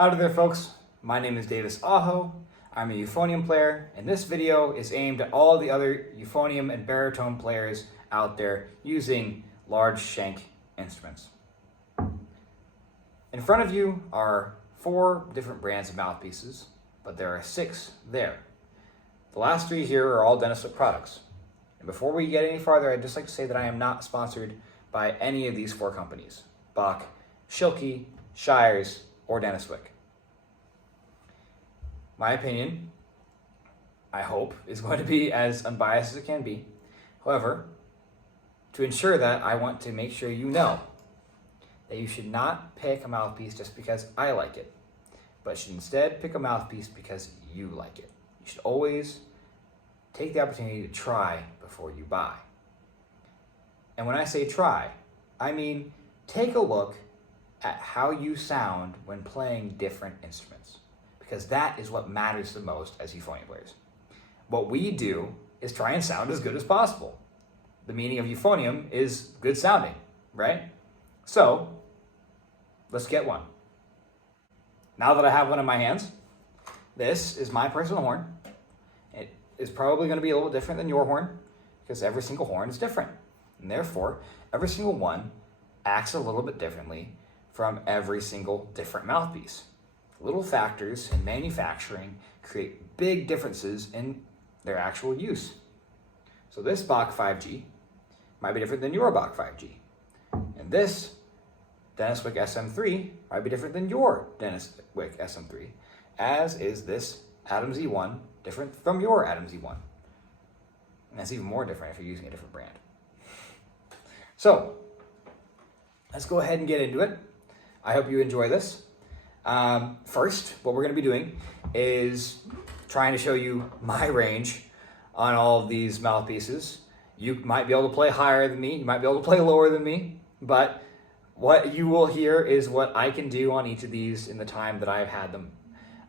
Howdy there, folks. My name is Davis Aho. I'm a euphonium player, and this video is aimed at all the other euphonium and baritone players out there using large shank instruments. In front of you are 4 different brands of mouthpieces, but there are 6 there. The last 3 here are all Denis Wick products. And before we get any farther, I'd just like to say that I am not sponsored by any of these 4 companies: Bach, Schilke, Shires, or Denis Wick. My opinion, I hope, is going to be as unbiased as it can be. However, to ensure that, I want to make sure you know that you should not pick a mouthpiece just because I like it, but should instead pick a mouthpiece because you like it. You should always take the opportunity to try before you buy. And when I say try, I mean take a look at how you sound when playing different instruments, because that is what matters the most as euphonium players. What we do is try and sound as good as possible. The meaning of euphonium is good sounding, right? So, let's get one. Now that I have one in my hands, this is my personal horn. It is probably going to be a little different than your horn, because every single horn is different. And therefore, every single one acts a little bit differently from every single different mouthpiece. Little factors in manufacturing create big differences in their actual use. So this Bach 5G might be different than your Bach 5G. And this Denis Wick SM3 might be different than your Denis Wick SM3, as is this Adam Z1 different from your Adam Z1. And that's even more different if you're using a different brand. So, let's go ahead and get into it. I hope you enjoy this. First, what we're going to be doing is trying to show you my range on all of these mouthpieces. You might be able to play higher than me, you might be able to play lower than me, but what you will hear is what I can do on each of these in the time that I've had them.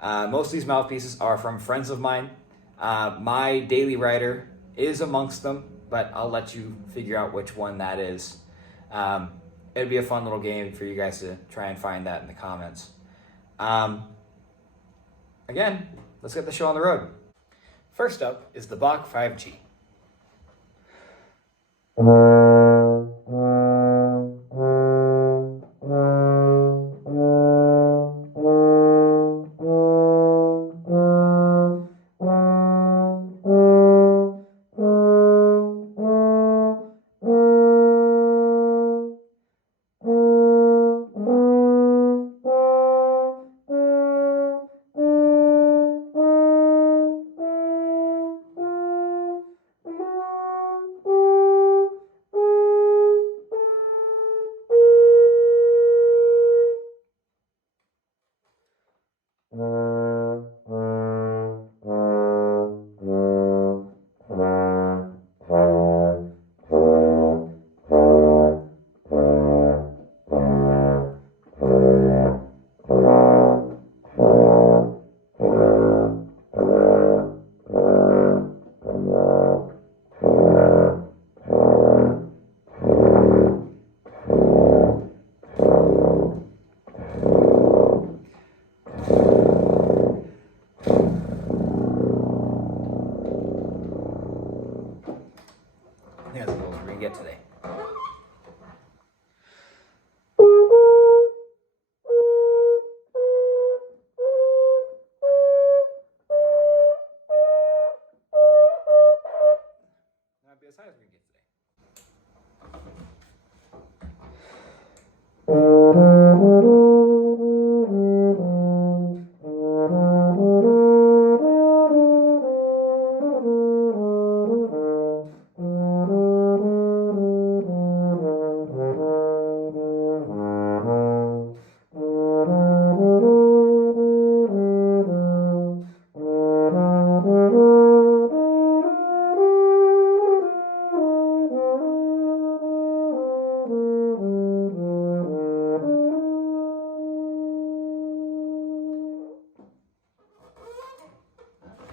Most of these mouthpieces are from friends of mine. My daily writer is amongst them, but I'll let you figure out which one that is. It'd be a fun little game for you guys to try and find that in the comments. Again, let's get the show on the road. First up is the Bach 5G. I think that's as close as we can get today. That'd be as high as we can get today.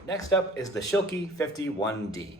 Next up is the Schilke 51D.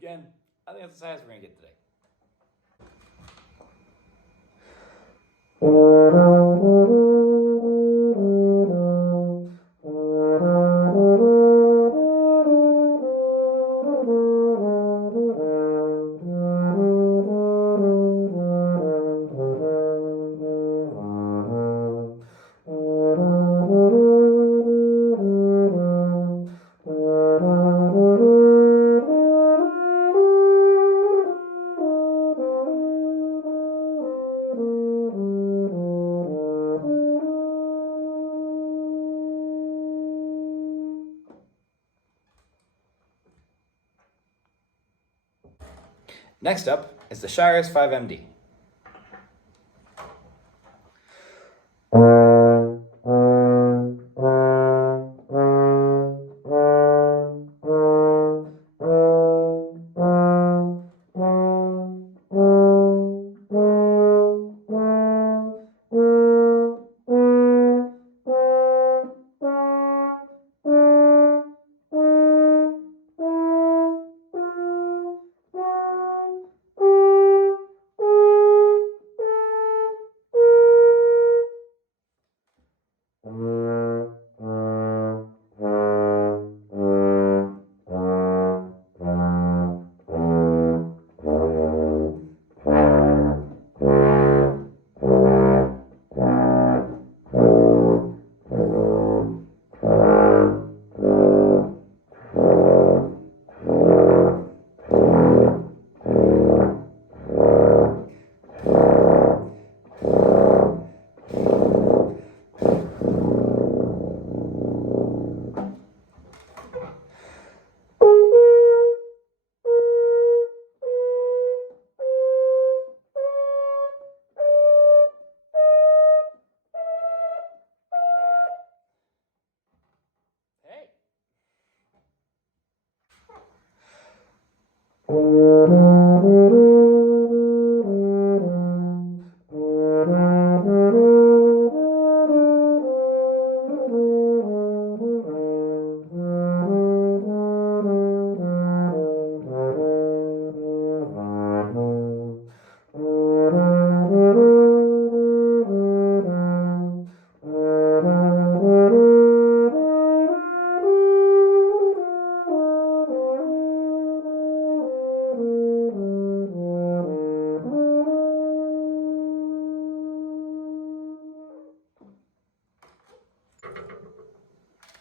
Again, I think that's as high as we're going to get today. Next up is the Shires 5MD.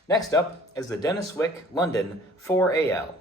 Next up is the Denis Wick London 4AL.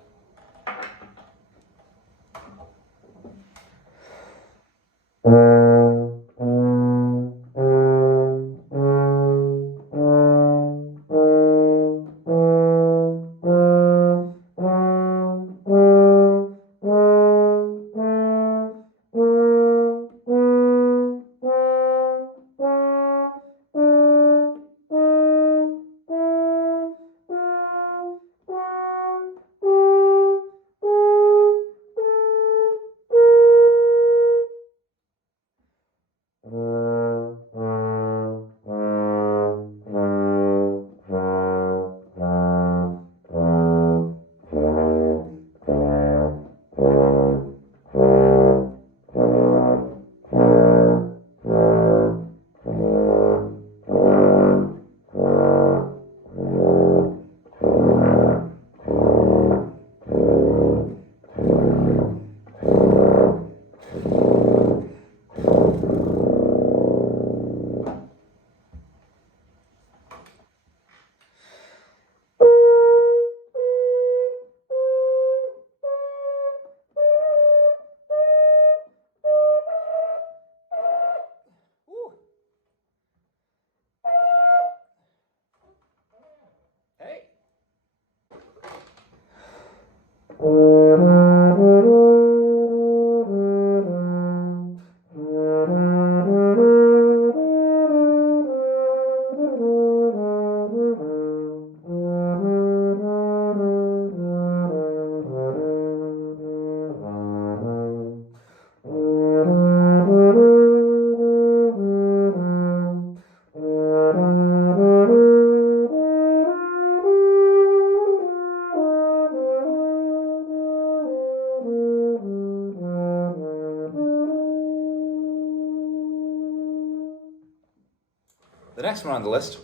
next one on the list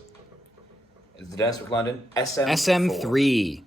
is the Denis Wick London SM4. SM3.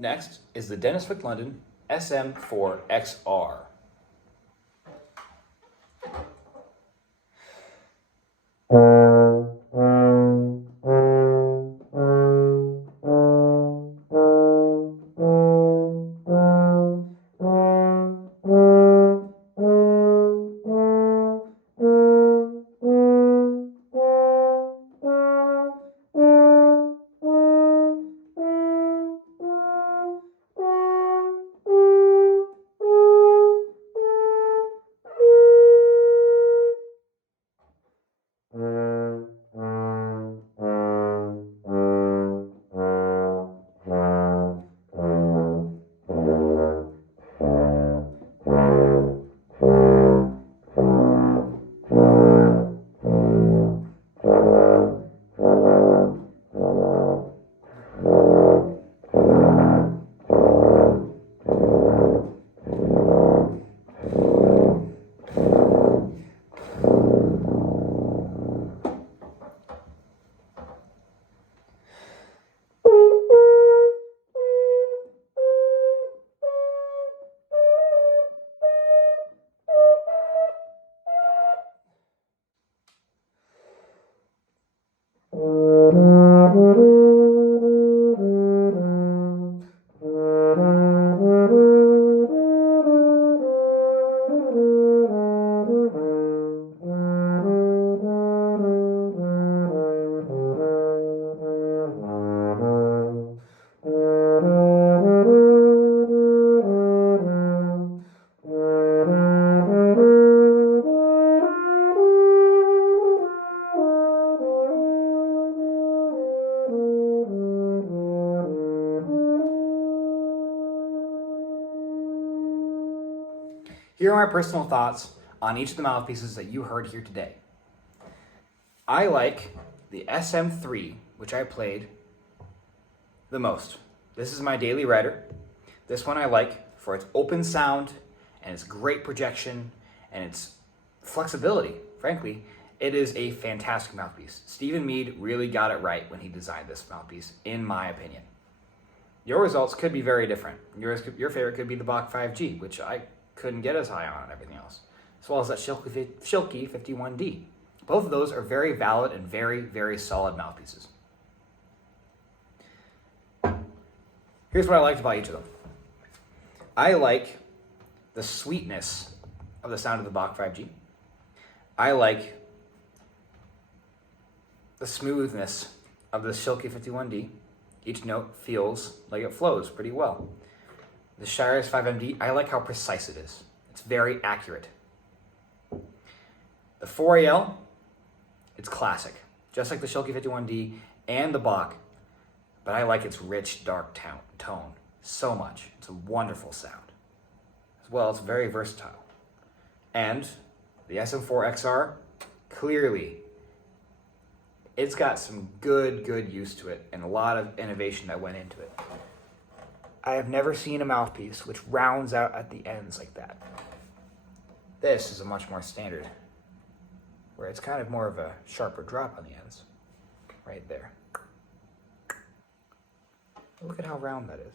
Next is the Denis Wick London SM4XR. Here are my personal thoughts on each of the mouthpieces that you heard here today. I like the SM3, which I played the most. This is my daily writer. This one I like for its open sound and its great projection and its flexibility. Frankly, it is a fantastic mouthpiece. Stephen Mead really got it right when he designed this mouthpiece, in my opinion. Your results could be very different. Your favorite could be the Bach 5G, which I couldn't get as high on and everything else, as well as that Schilke 51D. Both of those are very valid and very, very solid mouthpieces. Here's what I liked about each of them. I like the sweetness of the sound of the Bach 5G. I like the smoothness of the Schilke 51D. Each note feels like it flows pretty well. The Shires 5MD, I like how precise it is. It's very accurate. The 4AL, it's classic, just like the Schilke 51D and the Bach, but I like its rich, dark tone so much. It's a wonderful sound. As well, it's very versatile. And the SM4XR, clearly, it's got some good use to it and a lot of innovation that went into it. I have never seen a mouthpiece which rounds out at the ends like that. This is a much more standard, where it's kind of more of a sharper drop on the ends, right there. Look at how round that is.